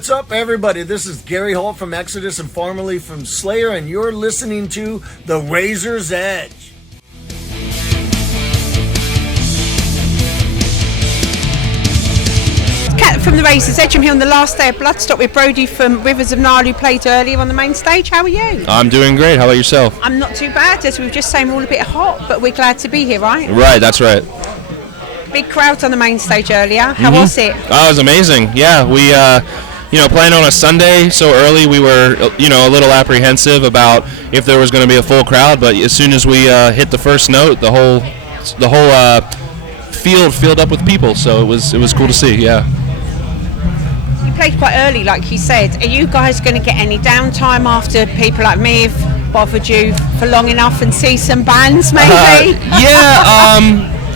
What's up, everybody? This is Gary Holt from Exodus and formerly from Slayer, and you're listening to The Razor's Edge. Kat from The Razor's Edge. I'm here on the last day of Bloodstock with Brody from Rivers of Nihil, who played earlier on the main stage. How are you? I'm doing great. How about yourself? I'm not too bad. As we were just saying, we're all a bit hot, but we're glad to be here, right? Right, that's right. Big crowds on the main stage earlier. How was it? Oh, it was amazing. Yeah, we, playing on a Sunday so early, we were, a little apprehensive about if there was going to be a full crowd. But as soon as we hit the first note, the whole field filled up with people. So it was cool to see. Yeah. You played quite early, like you said. Are you guys going to get any downtime after people like me have bothered you for long enough and see some bands, maybe?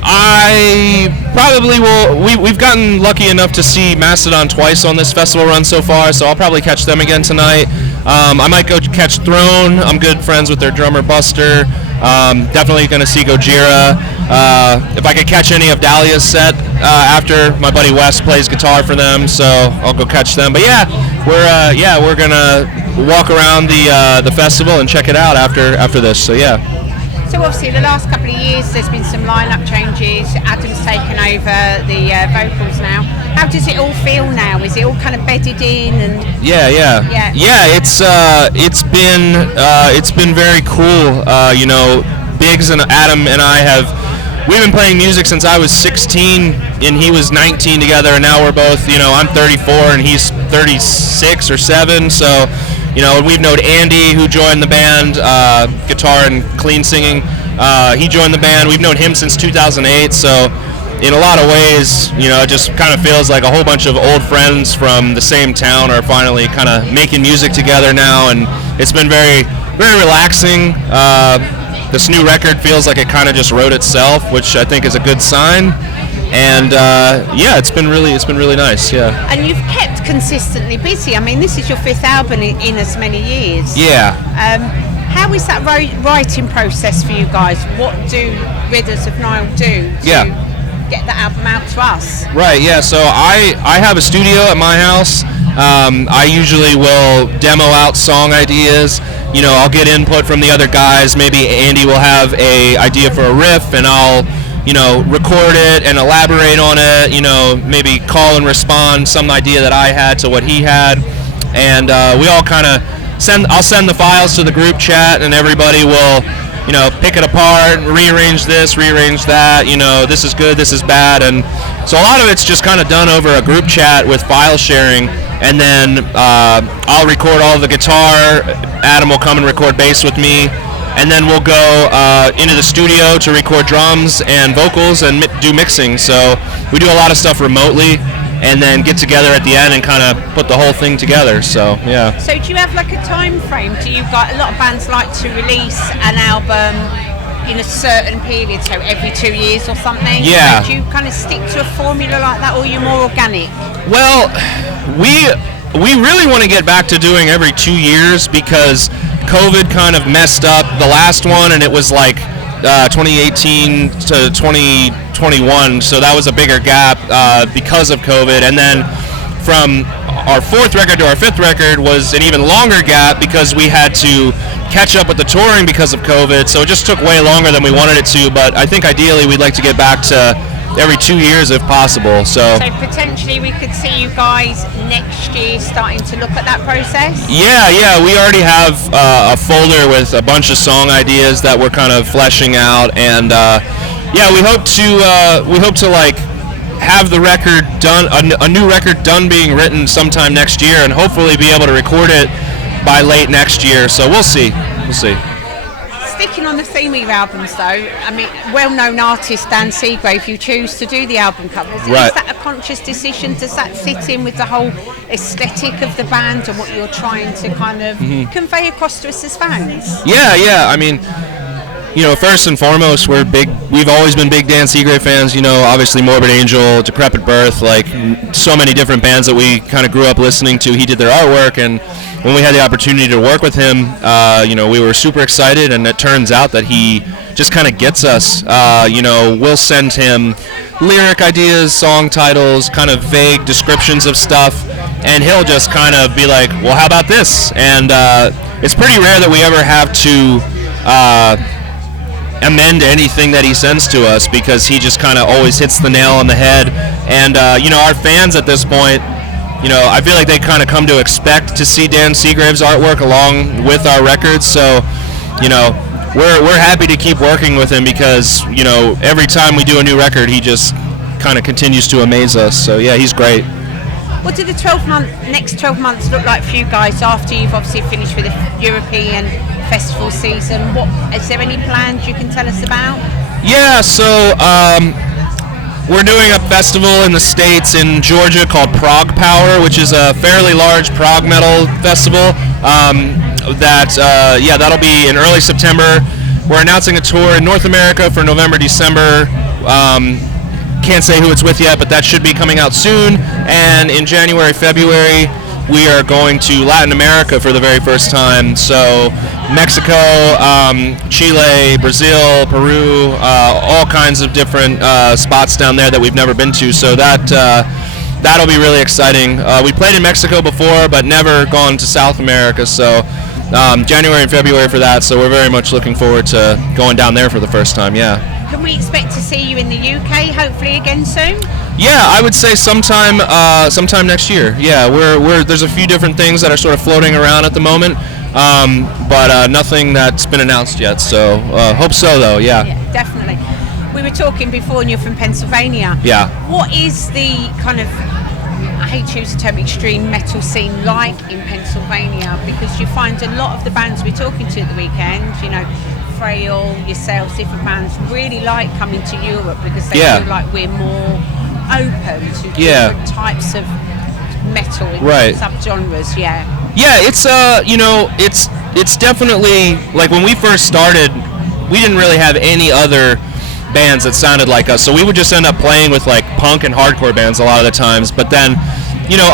I probably will. We've gotten lucky enough to see Mastodon twice on this festival run so far, so I'll probably catch them again tonight. I might go catch Throne. I'm good friends with their drummer Buster. Definitely going to see Gojira. If I could catch any of Dahlia's set after, my buddy Wes plays guitar for them, so I'll go catch them. But we're gonna walk around the festival and check it out after this. So yeah. So obviously the last couple of years there's been some lineup changes. Adam's taken over the vocals now. How does it all feel now? Is it all kind of bedded in? And yeah. It's been very cool. Biggs and Adam and we've been playing music since I was 16 and he was 19 together, and now we're both, I'm 34 and he's 36 or 7, so we've known Andy, who joined the band, guitar and clean singing. He joined the band. We've known him since 2008, so in a lot of ways, it just kind of feels like a whole bunch of old friends from the same town are finally kind of making music together now, and it's been very, very relaxing. This new record feels like it kind of just wrote itself, which I think is a good sign. And it's been really nice. Yeah. And you've kept consistently busy. I mean, this is your 5th album in as many years. Yeah. How is that writing process for you guys? What do Rivers of Nihil do to get that album out to us? Right. Yeah. So I have a studio at my house. I usually will demo out song ideas. I'll get input from the other guys. Maybe Andy will have a idea for a riff, and I'll record it and elaborate on it, maybe call and respond some idea that I had to what he had, and we all kind of I'll send the files to the group chat, and everybody will, pick it apart, rearrange this, rearrange that, this is good, this is bad, and so a lot of it's just kind of done over a group chat with file sharing, and then I'll record all of the guitar, Adam will come and record bass with me, and then we'll go into the studio to record drums and vocals and do mixing. So we do a lot of stuff remotely and then get together at the end and kind of put the whole thing together. So, yeah. So do you have like a time frame? Do you got a lot of bands like to release an album in a certain period, so every 2 years or something? Yeah. So do you kind of stick to a formula like that, or are you more organic? Well, we really want to get back to doing every 2 years because COVID kind of messed up the last one, and it was like 2018 to 2021, so that was a bigger gap because of COVID. And then from our 4th record to our 5th record was an even longer gap because we had to catch up with the touring because of COVID, so it just took way longer than we wanted it to. But I think ideally we'd like to get back to every 2 years if possible. So potentially we could see you guys next year starting to look at that process? Yeah, we already have a folder with a bunch of song ideas that we're kind of fleshing out, and we hope to like have the record done, a new record done being written sometime next year, and hopefully be able to record it by late next year. So we'll see. Sticking on the theme of your albums though, I mean, well-known artist Dan Seagrave, you choose to do the album covers. Right. Is that a conscious decision? Does that fit in with the whole aesthetic of the band and what you're trying to kind of convey across to us as fans? Yeah. I mean, first and foremost, we've always been big Dan Seagrave fans, obviously Morbid Angel, Decrepit Birth, like so many different bands that we kind of grew up listening to. He did their artwork, and when we had the opportunity to work with him, we were super excited, and it turns out that he just kind of gets us. We'll send him lyric ideas, song titles, kind of vague descriptions of stuff, and he'll just kind of be like, well, how about this? And it's pretty rare that we ever have to amend anything that he sends to us, because he just kind of always hits the nail on the head. And our fans at this point, I feel like they kind of come to expect to see Dan Seagrave's artwork along with our records. So we're happy to keep working with him, because every time we do a new record, he just kind of continues to amaze us. So yeah, he's great. What do the next 12 months look like for you guys after you've obviously finished with the European festival season? Is there any plans you can tell us about? Yeah, so we're doing a festival in the States, in Georgia, called Prog Power, which is a fairly large prog metal festival. That'll be in early September. We're announcing a tour in North America for November, December. Can't say who it's with yet, but that should be coming out soon. And in January, February, we are going to Latin America for the very first time. So Mexico, Chile, Brazil, Peru, all kinds of different spots down there that we've never been to. So that'll be really exciting. We played in Mexico before, but never gone to South America. So January and February for that. So we're very much looking forward to going down there for the first time. Yeah. Can we expect to see you in the UK hopefully again soon? Yeah, I would say sometime next year. Yeah, there's a few different things that are sort of floating around at the moment, but nothing that's been announced yet. So hope so, though. Yeah. Definitely. We were talking before, and you're from Pennsylvania. Yeah. What is the kind of, I hate to use the term, extreme metal scene like in Pennsylvania? Because you find a lot of the bands we're talking to at the weekend, Frail, yourselves, different bands really like coming to Europe, because they feel like we're more open to different types of metal in subgenres. Yeah, it's definitely, like, when we first started, we didn't really have any other bands that sounded like us, so we would just end up playing with like punk and hardcore bands a lot of the times. But then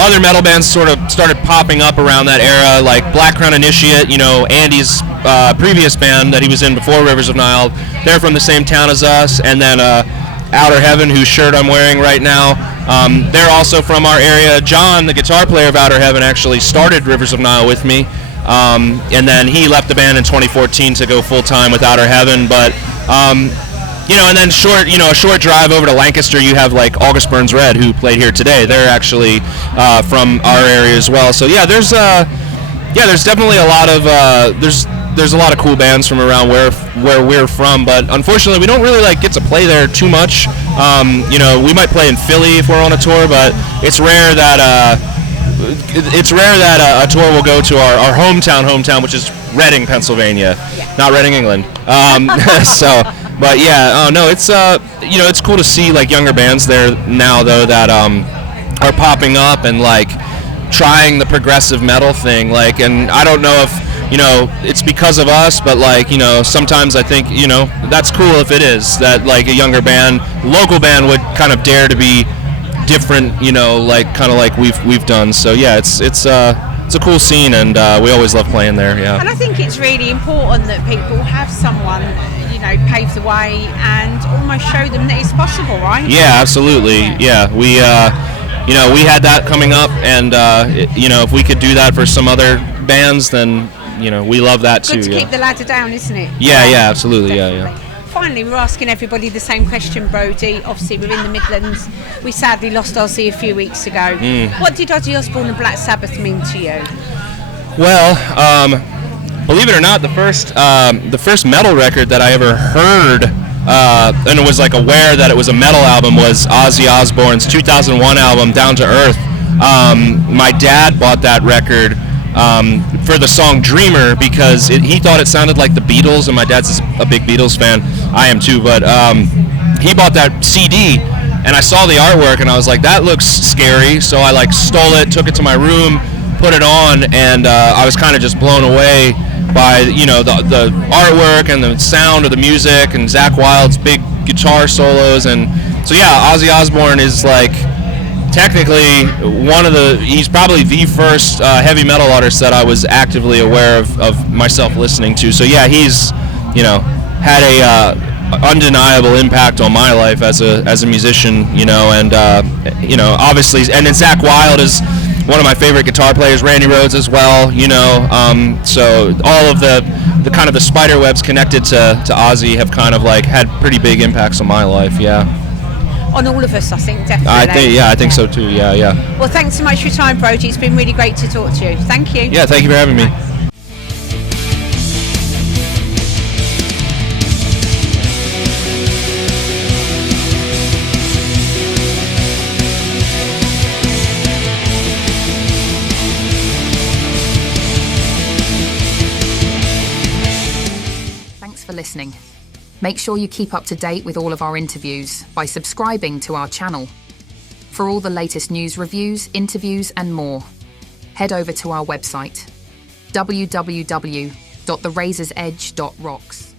other metal bands sort of started popping up around that era, like Black Crown Initiate, Andy's previous band that he was in before Rivers of Nile. They're from the same town as us. And then Outer Heaven, whose shirt I'm wearing right now, they're also from our area. John, the guitar player of Outer Heaven, actually started Rivers of Nile with me, and then he left the band in 2014 to go full-time with Outer Heaven. But and then a short drive over to Lancaster, you have like August Burns Red, who played here today. They're actually from our area as well. So yeah, there's definitely a lot of there's a lot of cool bands from around where we're from, but unfortunately we don't really get to play there too much. We might play in Philly if we're on a tour, but it's rare that a tour will go to our hometown, which is Reading, Pennsylvania, not Reading, England. So. But yeah, it's cool to see younger bands there now, though, that are popping up and trying the progressive metal thing. And I don't know if it's because of us, but sometimes I think that's cool if it is that a younger band, local band, would kind of dare to be different, kind of like we've done. So yeah, it's a cool scene, and we always love playing there. Yeah. And I think it's really important that people have someone pave the way and almost show them that it's possible, right? Yeah, absolutely. Yeah, we we had that coming up, and if we could do that for some other bands, then we love that too. Good to keep the ladder down, isn't it? Yeah, absolutely. Definitely. Yeah. Finally, we're asking everybody the same question, Brody. Obviously, we're in the Midlands. We sadly lost Ozzy a few weeks ago. What did Ozzy Osbourne and Black Sabbath mean to you? Well, believe it or not, the first metal record that I ever heard, and it was aware that it was a metal album, was Ozzy Osbourne's 2001 album, Down to Earth. My dad bought that record for the song Dreamer, because he thought it sounded like the Beatles, and my dad's a big Beatles fan. I am too, but he bought that CD, and I saw the artwork, and I was like, that looks scary, so I stole it, took it to my room, put it on, and I was kind of just blown away by the artwork and the sound of the music and Zakk Wylde's big guitar solos. And so yeah, Ozzy Osbourne is technically he's probably the first heavy metal artist that I was actively aware of myself listening to. So yeah, he's had a undeniable impact on my life as a musician, and obviously, and then Zakk Wylde is one of my favorite guitar players, Randy Rhoads, as well. So all of the kind of the spider webs connected to Ozzy have kind of like had pretty big impacts on my life. Yeah. On all of us, I think, definitely. I think so too. Yeah. Well, thanks so much for your time, Brody. It's been really great to talk to you. Thank you. Yeah, thank you for having me. Thanks for listening. Make sure you keep up to date with all of our interviews by subscribing to our channel. For all the latest news, reviews, interviews and more, head over to our website www.therazorsedge.rocks.